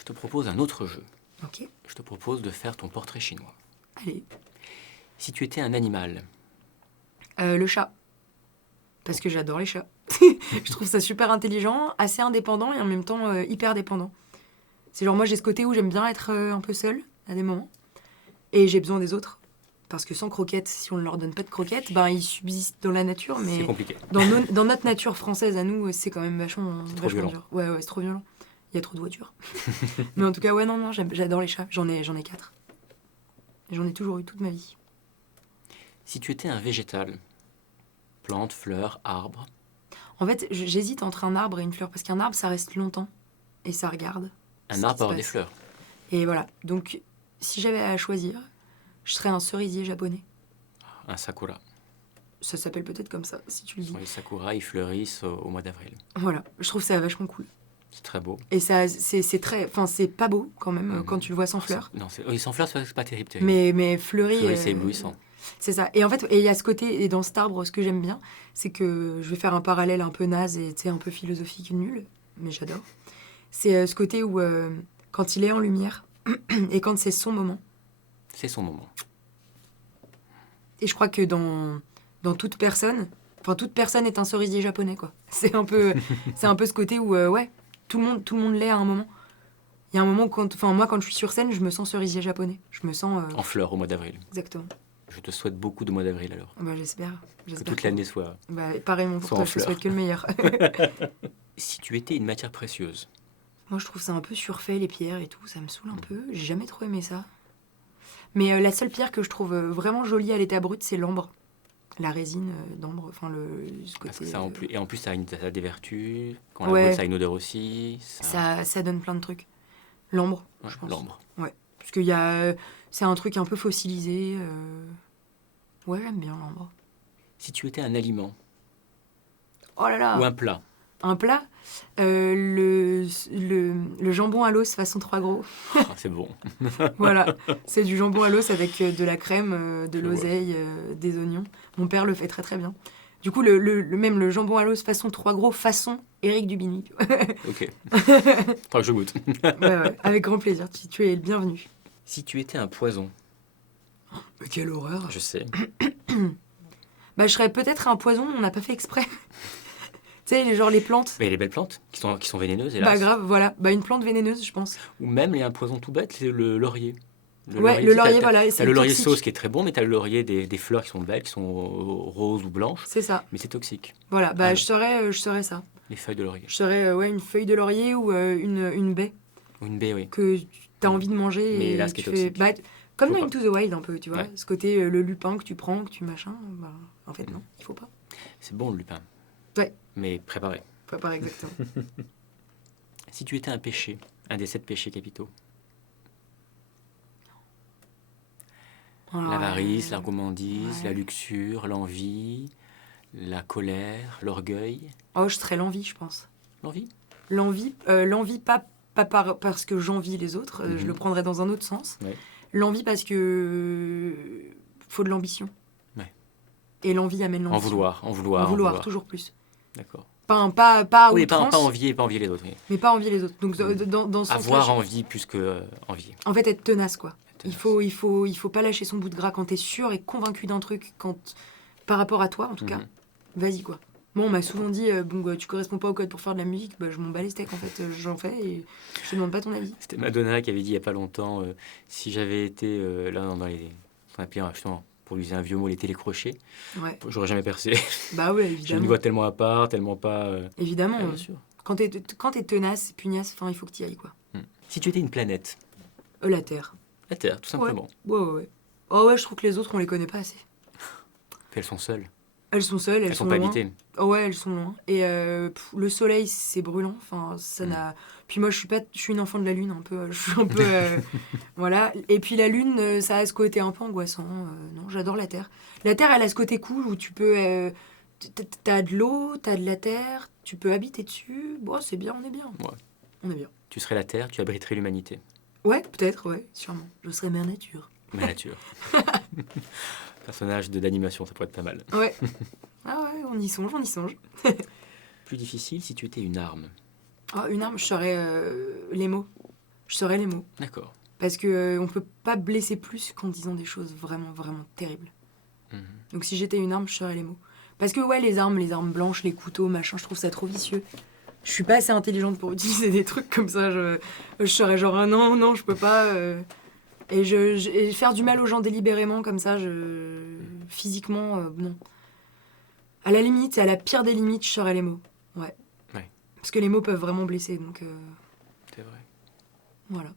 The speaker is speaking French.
Je te propose un autre jeu. Ok, Je te propose de faire ton portrait chinois. allez. Si tu étais un animal, Le chat. Parce que j'adore les chats. Je trouve ça super intelligent, assez indépendant et en même temps hyper dépendant. C'est genre moi j'ai ce côté où j'aime bien être un peu seule à des moments. Et j'ai besoin des autres. Parce que sans croquettes, si on ne leur donne pas de croquettes, ben ils subsistent dans la nature. c'est Mais compliqué. dans notre nature française à nous, c'est quand même vachement, C'est trop vachement violent. dur. Ouais, c'est trop violent. Il y a trop de voitures. Mais en tout cas, ouais, non, j'adore les chats. J'en ai 4. Et j'en ai toujours eu toute ma vie. Si tu étais un végétal, plante, fleur, arbre, En fait, j'hésite entre un arbre et une fleur. Parce qu'un arbre, ça reste longtemps. Et ça regarde. un ce qui arbre se avoir des passe. fleurs. Et voilà. Donc, si j'avais à choisir, je serais un cerisier japonais. Un sakura. Ça s'appelle peut-être comme ça, si tu le dis. Les sakuras, ils fleurissent au mois d'avril. Voilà. Je trouve ça vachement cool. C'est très beau. Et ça, c'est très. Enfin, c'est pas beau quand même Mhm. quand tu le vois sans fleurs. Non, oui, sans fleurs, c'est pas terrible, terrible. Mais fleuri. Fleuri, c'est éblouissant. C'est ça. Et en fait, il y a ce côté, et dans cet arbre, ce que j'aime bien, c'est que je vais faire un parallèle un peu naze et un peu philosophique nul, mais j'adore. C'est ce côté où, quand il est en lumière, et quand c'est son moment, C'est son moment. et je crois que dans toute personne est un cerisier japonais, quoi. C'est un peu ce côté où, ouais, tout le monde l'est à un moment. Il y a un moment, moi, quand je suis sur scène, je me sens cerisier japonais. Je me sens. En fleurs au mois d'avril. Exactement. Je te souhaite beaucoup de mois d'avril alors. Bah, j'espère. Que toute l'année soit. Bah, pareillement pour Soit toi, en je te fleurs. souhaite que le meilleur. Si tu étais une matière précieuse, Moi, je trouve ça un peu surfait, les pierres et tout. Ça me saoule un peu. J'ai jamais trop aimé ça. Mais la seule pierre que je trouve vraiment jolie à l'état brut, c'est l'ambre. La résine d'ambre. Enfin, ce parce côté. que ça et en plus ça a des vertus. Quand on Ouais. la brûle, ça a une odeur aussi. Ça donne plein de trucs. L'ambre, Ouais, je pense. l'ambre. Ouais. Parce qu'il y a. C'est un truc un peu fossilisé. Ouais, j'aime bien l'ambre. Si tu étais un aliment Oh là là! ou un plat, Un plat, le jambon à l'os façon 3 gros. c'est bon. Voilà, c'est du jambon à l'os avec de la crème, de Je vois. l'oseille, des oignons. Mon père le fait très très bien. Du coup, même le jambon à l'os façon 3 gros, façon Éric Dubini. Ok. Faudra que je goûte. Ouais, avec grand plaisir, tu es le bienvenu. Si tu étais un poison, Mais quelle horreur! je sais. Bah, je serais peut-être un poison, on n'a pas fait exprès. Tu sais, genre les plantes. Mais les belles plantes qui sont vénéneuses, hélas. Bah grave, voilà. Bah une plante vénéneuse, je pense. Ou même un poison tout bête, c'est le laurier. Ouais, le laurier, t'as- voilà. T'as C'est le laurier toxique. sauce qui est très bon, mais t'as le laurier des fleurs qui sont belles, qui sont roses ou blanches, C'est ça. mais c'est toxique. Voilà, bah Ah, je serais ça. les feuilles de laurier. Je serais ouais, une feuille de laurier ou une baie Ou une baie, oui. que tu as Mm. envie de manger Mais et là, ce qui tu est fais... toxique. Bah, comme Faut dans pas. Into the Wild un peu, tu vois. Ouais. Ce côté, le lupin que tu prends, que tu machin, bah en fait non, il faut pas. C'est bon le lupin. Ouais. Mais préparé. Faut pas exactement. Si tu étais un péché, un des 7 péchés capitaux, Alors, l'avarice, la gourmandise, ouais. la luxure, l'envie, la colère, l'orgueil. Oh, je serais l'envie, je pense. L'envie L'envie pas parce que j'envie les autres, je le prendrais dans un autre sens. Ouais. L'envie parce que faut de l'ambition. Ouais. Et l'envie amène En l'ambition. vouloir, en vouloir, En vouloir, toujours plus. D'accord. Pas à Oui, outrance, pas envier les autres. Oui. mais pas envier les autres. Donc dans ce Avoir sens-là, envie plus que envier. en fait, être tenace, quoi. Tenace. Il faut pas lâcher son bout de gras quand t'es sûr et convaincu d'un truc, par rapport à toi, en tout cas. Vas-y, quoi. Moi, on m'a souvent dit, tu corresponds pas au code pour faire de la musique, bah, je m'en bats les steaks, en fait. J'en fais et je te demande pas ton avis. C'était Madonna qui avait dit il y a pas longtemps, si j'avais été là dans les... On appelait justement, pour utiliser un vieux mot, les télécrochets, Ouais. j'aurais jamais percé. Bah ouais, J'ai une évidemment. voix tellement à part, tellement pas... Évidemment. bien sûr. Quand t'es tenace, pugnace, il faut que t'y ailles, quoi. Si tu étais une planète, La Terre. la Terre, tout simplement. Ouais. Oh ouais, je trouve que les autres, on les connaît pas assez. Puis elles sont seules. Elles sont seules, Elles sont pas loin. habitées. Oh ouais, elles sont loin. Et le soleil, c'est brûlant. Enfin, ça n'a. Puis moi, je suis une enfant de la lune, un peu. Je suis un peu. Voilà. Et puis la lune, ça a ce côté un peu angoissant. Non, j'adore la Terre. La Terre, elle a ce côté cool où tu peux. T'as de l'eau, t'as de la terre, tu peux habiter dessus. Bon, c'est bien, on est bien. Ouais. On est bien. Tu serais la Terre, tu abriterais l'humanité. Ouais, peut-être, ouais, sûrement. Je serais mère nature. Ma nature. Personnage d'animation, ça pourrait être pas mal. Ouais. Ah ouais, on y songe, on y songe. Plus difficile si tu étais une arme. Ah, une arme, je serais les mots. je saurais les mots. D'accord. Parce que on peut pas blesser plus qu'en disant des choses vraiment, vraiment terribles. Mhm. Donc si j'étais une arme, je saurais les mots. Parce que ouais, les armes blanches, les couteaux, machin, je trouve ça trop vicieux. Je suis pas assez intelligente pour utiliser des trucs comme ça. Je serais genre, non, je peux pas. Et faire du mal aux gens délibérément comme ça, physiquement, non. À la limite, à la pire des limites, je saurais les mots. Ouais. Ouais. Parce que les mots peuvent vraiment blesser, donc C'est vrai. voilà.